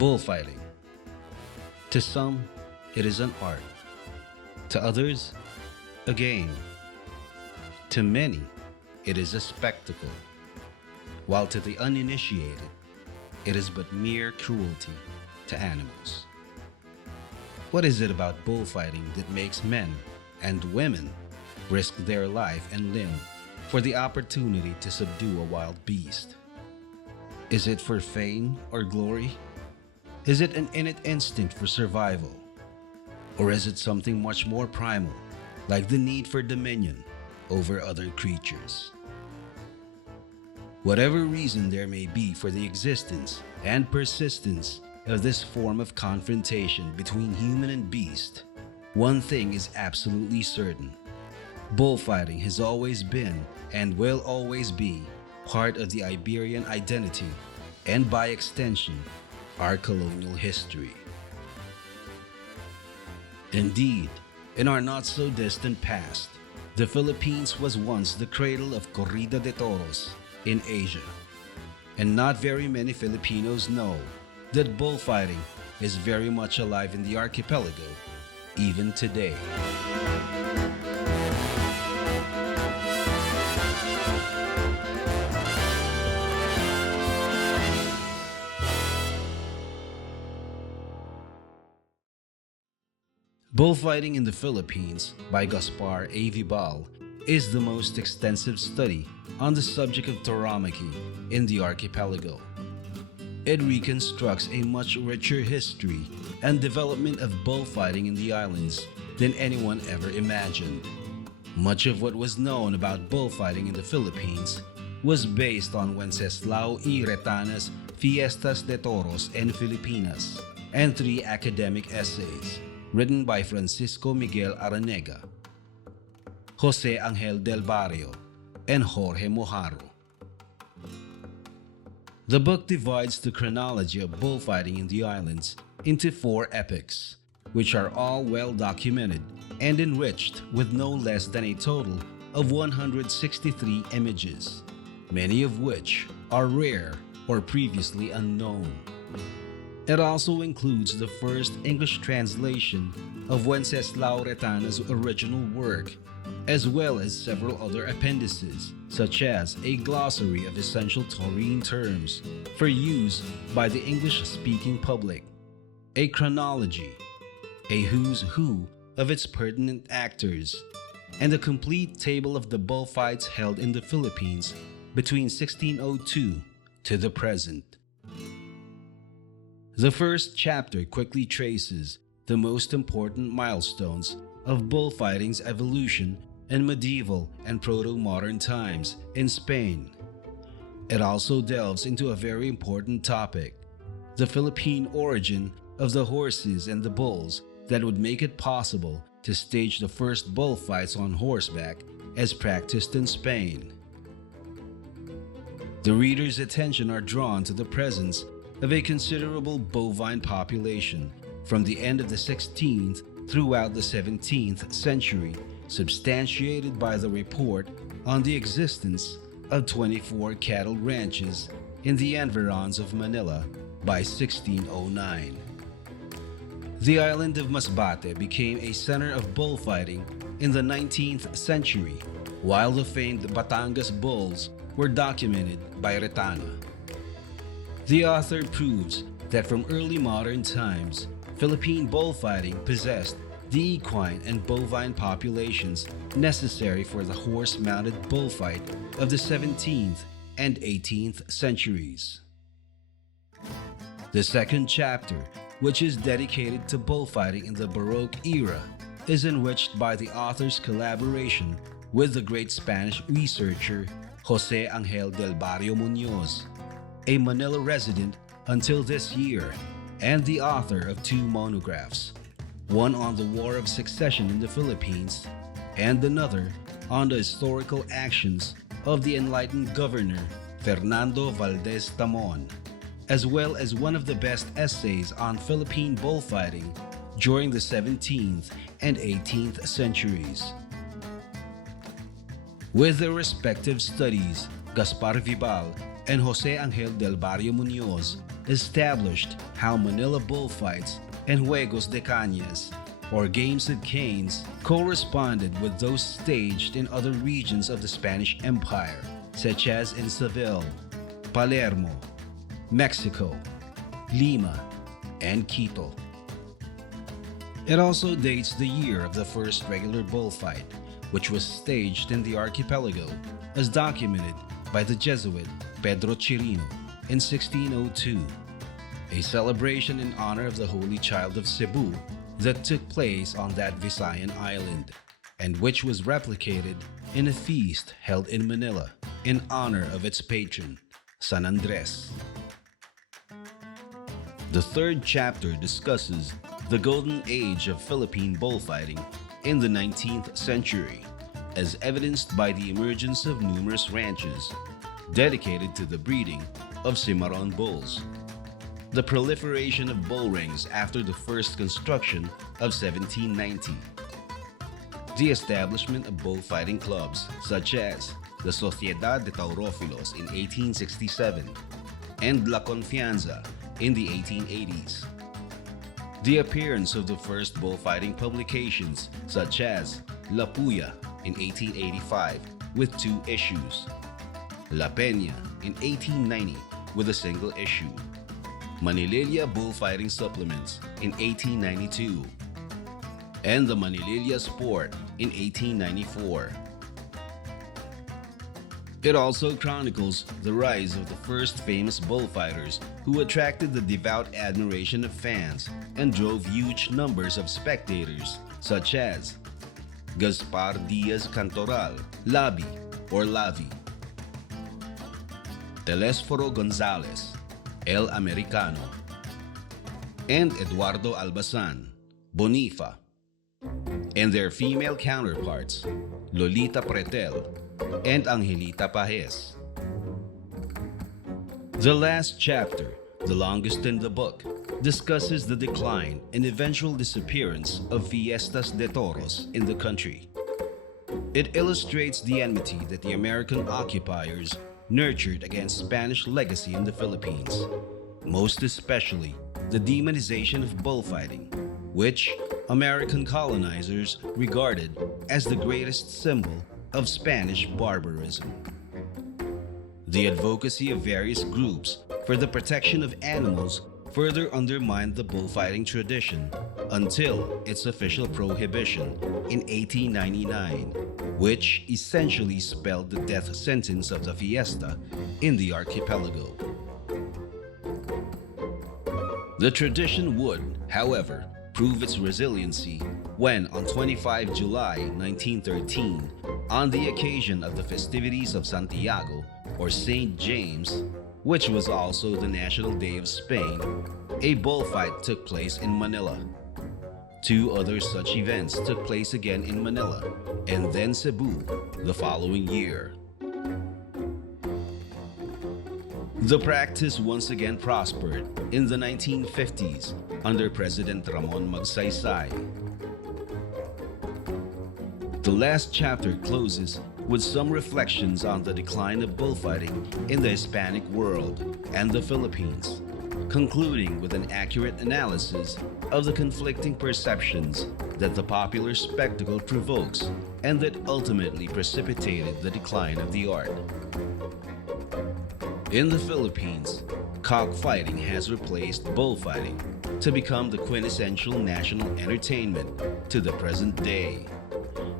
Bullfighting. To some, it is an art. To others, a game. To many, it is a spectacle. While to the uninitiated, it is but mere cruelty to animals. What is it about bullfighting that makes men and women risk their life and limb for the opportunity to subdue a wild beast? Is it for fame or glory? Is it an innate instinct for survival? Or is it something much more primal, like the need for dominion over other creatures? Whatever reason there may be for the existence and persistence of this form of confrontation between human and beast, one thing is absolutely certain. Bullfighting has always been and will always be part of the Iberian identity and, by extension, our colonial history. Indeed, in our not-so-distant past, the Philippines was once the cradle of corrida de toros in Asia. And not very many Filipinos know that bullfighting is very much alive in the archipelago, even today. Bullfighting in the Philippines by Gaspar A. Vibal is the most extensive study on the subject of tauromachy in the archipelago. It reconstructs a much richer history and development of bullfighting in the islands than anyone ever imagined. Much of what was known about bullfighting in the Philippines was based on Wenceslao E. Retana's Fiestas de Toros en Filipinas and 3 academic essays written by Francisco Miguel Aranega, Jose Angel del Barrio, and Jorge Mojarro. The book divides the chronology of bullfighting in the islands into 4 epochs, which are all well documented and enriched with no less than a total of 163 images, many of which are rare or previously unknown. It also includes the first English translation of Wenceslao Retana's original work, as well as several other appendices, such as a glossary of essential taurine terms for use by the English-speaking public, a chronology, a who's who of its pertinent actors, and a complete table of the bullfights held in the Philippines between 1602 to the present. The first chapter quickly traces the most important milestones of bullfighting's evolution in medieval and proto-modern times in Spain. It also delves into a very important topic, the Philippine origin of the horses and the bulls that would make it possible to stage the first bullfights on horseback as practiced in Spain. The reader's attention are drawn to the presence of a considerable bovine population from the end of the 16th throughout the 17th century, substantiated by the report on the existence of 24 cattle ranches in the environs of Manila by 1609. The island of Masbate became a center of bullfighting in the 19th century, while the famed Batangas bulls were documented by Retana. The author proves that from early modern times, Philippine bullfighting possessed the equine and bovine populations necessary for the horse-mounted bullfight of the 17th and 18th centuries. The second chapter, which is dedicated to bullfighting in the Baroque era, is enriched by the author's collaboration with the great Spanish researcher Jose Angel del Barrio-Muñoz, a Manila resident until this year, and the author of 2 monographs, one on the War of Succession in the Philippines and another on the historical actions of the enlightened governor Fernando Valdez Tamon, as well as one of the best essays on Philippine bullfighting during the 17th and 18th centuries. With their respective studies, Gaspar Vibal and Jose Angel del Barrio-Muñoz established how Manila bullfights and juegos de cañas, or games of canes, corresponded with those staged in other regions of the Spanish Empire, such as in Seville, Palermo, Mexico, Lima, and Quito. It also dates the year of the first regular bullfight, which was staged in the archipelago, as documented by the Jesuit Pedro Chirino in 1602, a celebration in honor of the Holy Child of Cebu that took place on that Visayan island, and which was replicated in a feast held in Manila in honor of its patron, San Andres. The third chapter discusses the golden age of Philippine bullfighting in the 19th century, as evidenced by the emergence of numerous ranches dedicated to the breeding of Cimarron bulls, the proliferation of bullrings after the first construction of 1790, the establishment of bullfighting clubs such as the Sociedad de Taurófilos in 1867 and La Confianza in the 1880s, the appearance of the first bullfighting publications such as La Puya in 1885 with 2 issues, La Peña in 1890 with a single issue, Manililla Bullfighting Supplements in 1892, and the Manililla Sport in 1894. It also chronicles the rise of the first famous bullfighters who attracted the devout admiration of fans and drove huge numbers of spectators, such as Gaspar Diaz Cantoral, Labi or Lavi, Telesforo Gonzalez, El Americano, and Eduardo Almazan, Bonifa, and their female counterparts, Lolita Pretel and Angelita Pajes. The last chapter, the longest in the book, discusses the decline and eventual disappearance of fiestas de toros in the country. It illustrates the enmity that the American occupiers nurtured against Spanish legacy in the Philippines, most especially the demonization of bullfighting, which American colonizers regarded as the greatest symbol of Spanish barbarism. The advocacy of various groups for the protection of animals further undermined the bullfighting tradition until its official prohibition in 1899, which essentially spelled the death sentence of the fiesta in the archipelago. The tradition would, however, prove its resiliency when on 25 July 1913, on the occasion of the festivities of Santiago or St. James, which was also the National Day of Spain, a bullfight took place in Manila. 2 other such events took place again in Manila and then Cebu the following year. The practice once again prospered in the 1950s under President Ramon Magsaysay. The last chapter closes with some reflections on the decline of bullfighting in the Hispanic world and the Philippines, concluding with an accurate analysis of the conflicting perceptions that the popular spectacle provokes and that ultimately precipitated the decline of the art. In the Philippines, cockfighting has replaced bullfighting to become the quintessential national entertainment to the present day.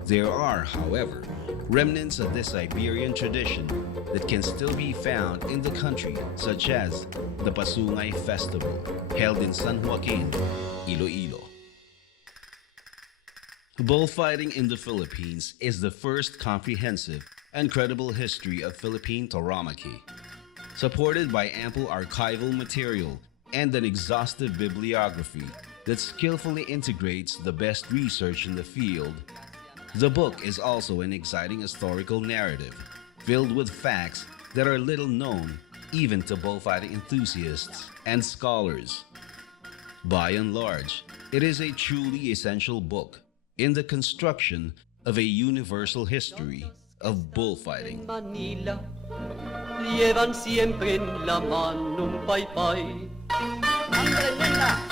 There are, however, remnants of this Iberian tradition that can still be found in the country, such as the Pasungay Festival, held in San Joaquin, Iloilo. Bullfighting in the Philippines is the first comprehensive and credible history of Philippine tauromachy, supported by ample archival material and an exhaustive bibliography that skillfully integrates the best research in the field. The book is also an exciting historical narrative, filled with facts that are little known even to bullfighting enthusiasts and scholars. By and large, it is a truly essential book in the construction of a universal history of bullfighting. llevan siempre en la mano un pay. ¡Ándale, nena!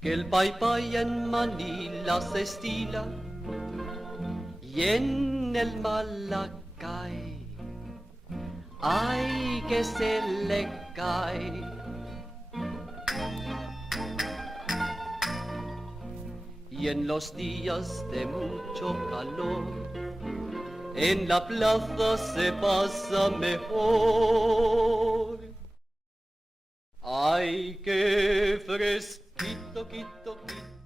Que el pay en Manila se estila y en el Malacay, ay, que se le cae. Y en los días de mucho calor, en la plaza se pasa mejor. Ay, qué fresquito, quito, quito.